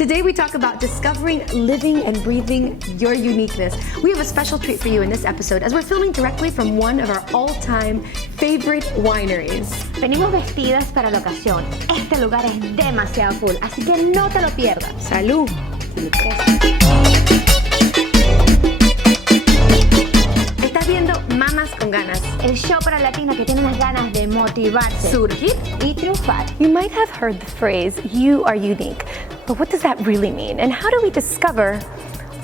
Today we talk about discovering, living, and breathing your uniqueness. We have a special treat for you in this episode as we're filming directly from one of our all-time favorite wineries. Venimos vestidas para la ocasión. Este lugar es demasiado cool, así que no te lo pierdas. ¡Salud! Estás viendo Mamas Con Ganas, el show para latinas que tienen las ganas de motivarse, surgir y triunfar. You might have heard the phrase, you are unique, but what does that really mean? And how do we discover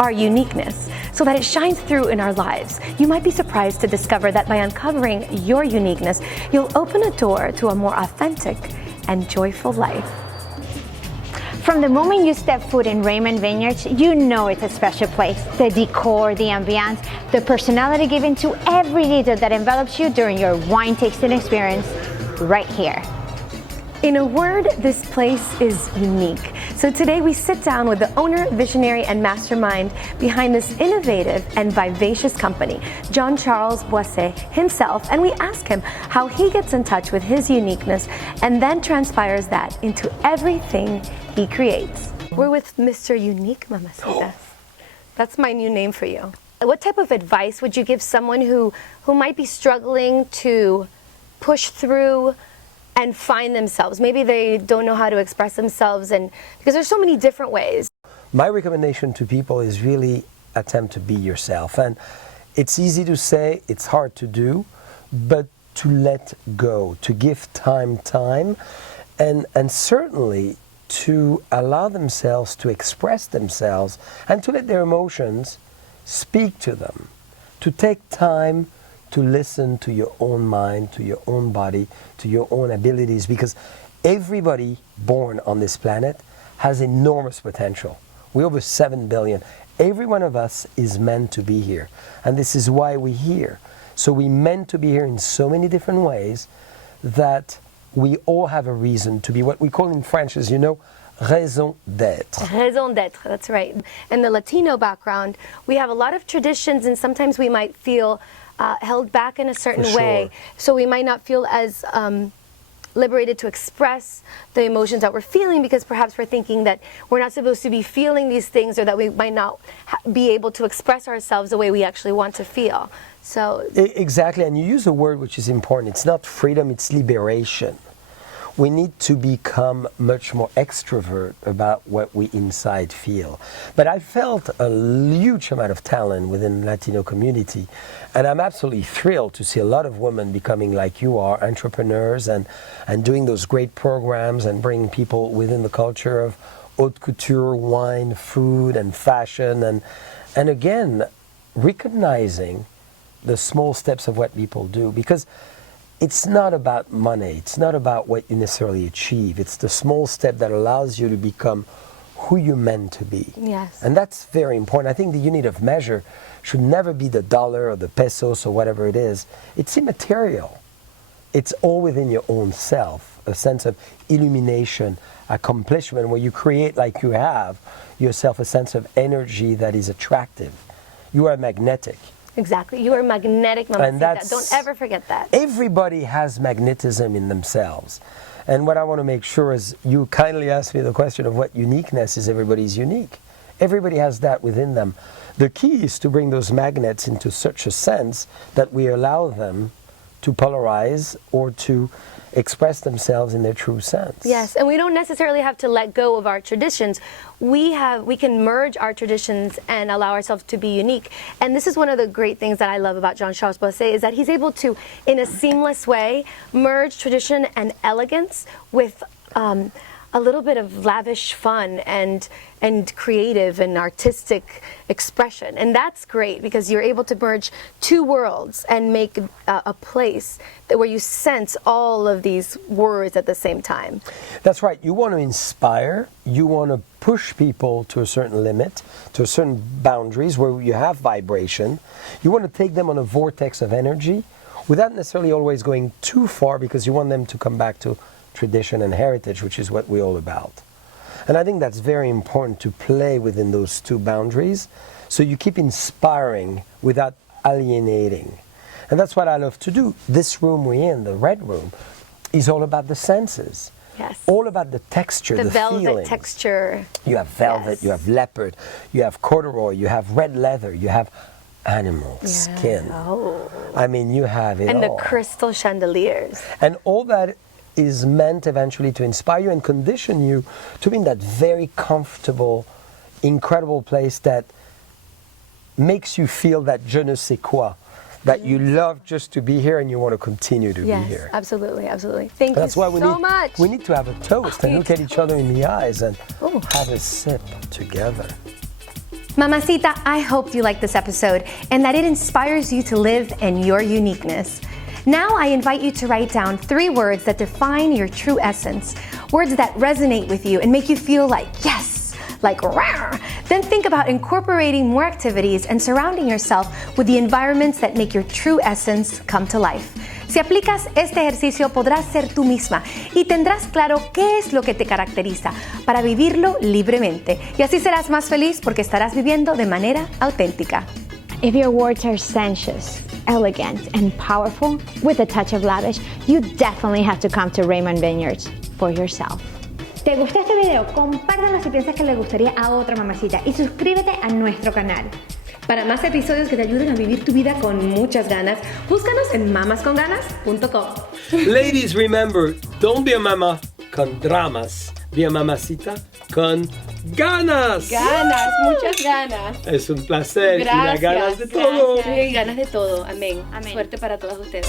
our uniqueness so that it shines through in our lives? You might be surprised to discover that by uncovering your uniqueness, you'll open a door to a more authentic and joyful life. From the moment you step foot in Raymond Vineyards, you know it's a special place. The decor, the ambiance, the personality given to every detail that envelops you during your wine tasting experience right here. In a word, this place is unique. So today we sit down with the owner, visionary, and mastermind behind this innovative and vivacious company, Jean-Charles Boisset himself, and we ask him how he gets in touch with his uniqueness and then transpires that into everything he creates. We're with Mr. Unique, Mamacitas. That's my new name for you. What type of advice would you give someone who might be struggling to push through and find themselves? Maybe they don't know how to express themselves, and because there's so many different ways. My recommendation to people is really attempt to be yourself. And it's easy to say, it's hard to do, but to let go, to give time, and certainly to allow themselves to express themselves and to let their emotions speak to them, to take time to listen to your own mind, to your own body, to your own abilities, because everybody born on this planet has enormous potential. We're over 7 billion. Every one of us is meant to be here, and this is why we're here. So we're meant to be here in so many different ways that we all have a reason to be, what we call in French, as you know, raison d'être. Raison d'être, that's right. In the Latino background, we have a lot of traditions, and sometimes we might feel held back in a certain way. So we might not feel as liberated to express the emotions that we're feeling, because perhaps we're thinking that we're not supposed to be feeling these things, or that we might not be able to express ourselves the way we actually want to feel. So exactly, and you use a word which is important. It's not freedom, it's liberation. We need to become much more extrovert about what we inside feel. But I felt a huge amount of talent within the Latino community, and I'm absolutely thrilled to see a lot of women becoming like you are, entrepreneurs, and doing those great programs and bringing people within the culture of haute couture, wine, food, and fashion, and again, recognizing the small steps of what people do, because it's not about money, it's not about what you necessarily achieve, it's the small step that allows you to become who you're meant to be. Yes. And that's very important. I think the unit of measure should never be the dollar or the pesos or whatever it is. It's immaterial. It's all within your own self, a sense of illumination, accomplishment, where you create, like you have, yourself a sense of energy that is attractive. You are magnetic. exactly, you are magnetic, Mamacita. Don't ever forget that. Everybody has magnetism in themselves. And what I want to make sure is you kindly asked me the question of what uniqueness is. Everybody's unique. Everybody has that within them. The key is to bring those magnets into such a sense that we allow them to polarize or to express themselves in their true sense. Yes, and we don't necessarily have to let go of our traditions. We can merge our traditions and allow ourselves to be unique. And this is one of the great things that I love about Jean-Charles Boisset, is that he's able to, in a seamless way, merge tradition and elegance with a little bit of lavish fun and creative and artistic expression. And that's great, because you're able to merge two worlds and make a place where you sense all of these words at the same time. That's right. You want to inspire, you want to push people to a certain limit, to certain boundaries where you have vibration. You want to take them on a vortex of energy without necessarily always going too far, because you want them to come back to tradition and heritage, which is what we're all about. And I think that's very important, to play within those two boundaries, so you keep inspiring without alienating. And that's what I love to do. This room we're in, the red room, is all about the senses. Yes. All about the texture, the velvet feelings. texture. You have velvet, Yes. you have leopard, you have corduroy, you have red leather, you have animal skin. Oh. I mean, you have it And the all. crystal chandeliers. And all that is meant eventually to inspire you and condition you to be in that very comfortable, incredible place that makes you feel that je ne sais quoi, that you love just to be here and you want to continue to be Yes, here. absolutely, absolutely. Thank That's you why so much. we need to have a toast and look at each other in the eyes and Ooh. have a sip together. Mamacita, I hope you liked this episode and that it inspires you to live in your uniqueness. Now I invite you to write down 3 words that define your true essence, words that resonate with you and make you feel like, yes, like rah. Then think about incorporating more activities and surrounding yourself with the environments that make your true essence come to life. Si aplicas este ejercicio podrás ser tú misma y tendrás claro qué es lo que te caracteriza para vivirlo libremente. Y así serás más feliz porque estarás viviendo de manera auténtica. If your words are sensuous, elegant, and powerful, with a touch of lavish, you definitely have to come to Raymond Vineyards for yourself. ¿Te gustó este video? Compártelo si piensas que le gustaría a otra mamacita y suscríbete a nuestro canal. Para más episodios que te ayuden a vivir tu vida con muchas ganas, búscanos en mamasconganas.com. Ladies, remember, don't be a mama con dramas, be a mamacita con ganas. Ganas, muchas ganas. Es un placer. Gracias. Y ganas de todo. Sí, ganas de todo. Amén. Suerte para todos ustedes.